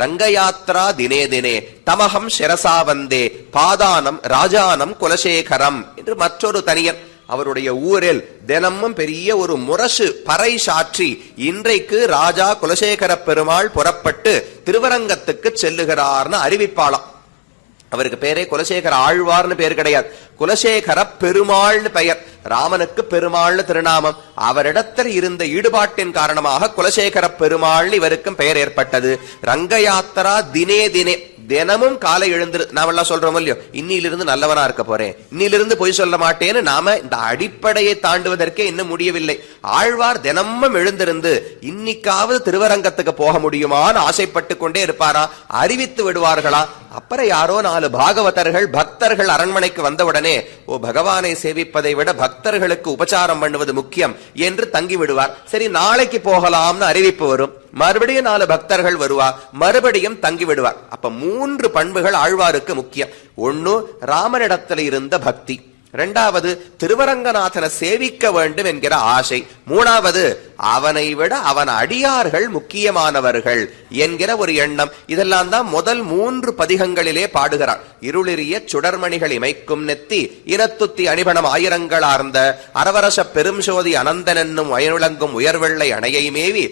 ரங்கயாத்ரா தினே தினே தமகம் சிரசா வந்தே பாதானம் ராஜானம் குலசேகரம் என்று மற்றொரு தனியன். அவருடைய ஊரில் தினமும் பெரிய ஒரு முரசு பறை சாற்றி இன்றைக்கு ராஜா குலசேகர பெருமாள் புறப்பட்டு திருவரங்கத்துக்கு செல்லுகிறார்னு அறிவிப்பாளாம். அவருக்கு பேரே குலசேகர ஆழ்வார்னு பேர் கிடையாது, குலசேகர பெருமாள்னு பெயர். ராமனுக்கு பெருமாள்னு திருநாமம். அவரிடத்தில் இருந்த ஈடுபாட்டின் காரணமாக குலசேகர பெருமாள் இவருக்கும் பெயர் ஏற்பட்டது. ரங்கயாத்திரா தினே தினே, தினமும் காலை எழுந்து நாமெல்லாம் சொல்றோம் இல்லையோ, இன்னிலிருந்து நல்லவனா இருக்க போறேன், இன்னிலிருந்து பொய் சொல்ல மாட்டேன்னு நாம இந்த அடிப்படையை தாண்டுவதற்கே இன்னும் முடியவில்லை. ஆழ்வார் தினமும் எழுந்திருந்து இன்னைக்காவது திருவரங்கத்துக்கு போக முடியுமான்னு ஆசைப்பட்டு கொண்டே இருப்பாரா, அறிவித்து விடுவார்களா. அப்புறம் யாரோ 4 பாகவதர்கள் பக்தர்கள் அரண்மனைக்கு வந்தவுடனே, ஓ பகவானை சேவிப்பதை விட பக்தர்களுக்கு உபச்சாரம் பண்ணுவது முக்கியம் என்று தங்கி விடுவார். சரி நாளைக்கு போகலாம்னு அறிவிப்பு வரும், மறுபடியும் 4 பக்தர்கள் வருவார், மறுபடியும் தங்கி விடுவார். அப்ப 3 பண்புகள் ஆழ்வாருக்கு முக்கியம். ஒன்னு ராமனிடத்தில் இருந்த பக்தி, 2வது திருவரங்கநாதனை சேவிக்க வேண்டும் என்கிற ஆசை, 3வது அவனை விட அவன் அடியார்கள் முக்கியமானவர்கள் என்கிற ஒரு எண்ணம். இதெல்லாம் தான் முதல் 3 பதிகங்களிலே பாடுகிறார். இருளிரிய சுடர்மணிகள் இமைக்கும் நெத்தி இனத்துத்தி அணிபணம் ஆயிரங்களார்ந்த அரவரச பெரும்சோதி அனந்தன் என்னும் வயனுலங்கும் உயர்வெள்ளை அணையை மேவி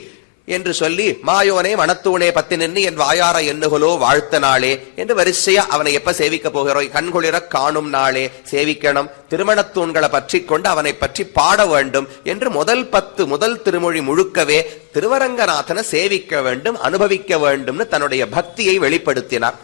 என்று சொல்லி, மாயோனே மனத்தூனே பத்தி நின்று என் வாயார எண்ணுகளோ வாழ்த்த நாளே என்று வரிசையா அவனை எப்ப சேவிக்க போகிறோம், கண்குளிர காணும் நாளே சேவிக்கணும், திருமணத்தூண்களை பற்றி கொண்டு அவனை பற்றி பாட வேண்டும் என்று முதல் 10 முதல் திருமொழி முழுக்கவே திருவரங்கநாதனை சேவிக்க வேண்டும், அனுபவிக்க வேண்டும்னு தன்னுடைய பக்தியை வெளிப்படுத்தினார்.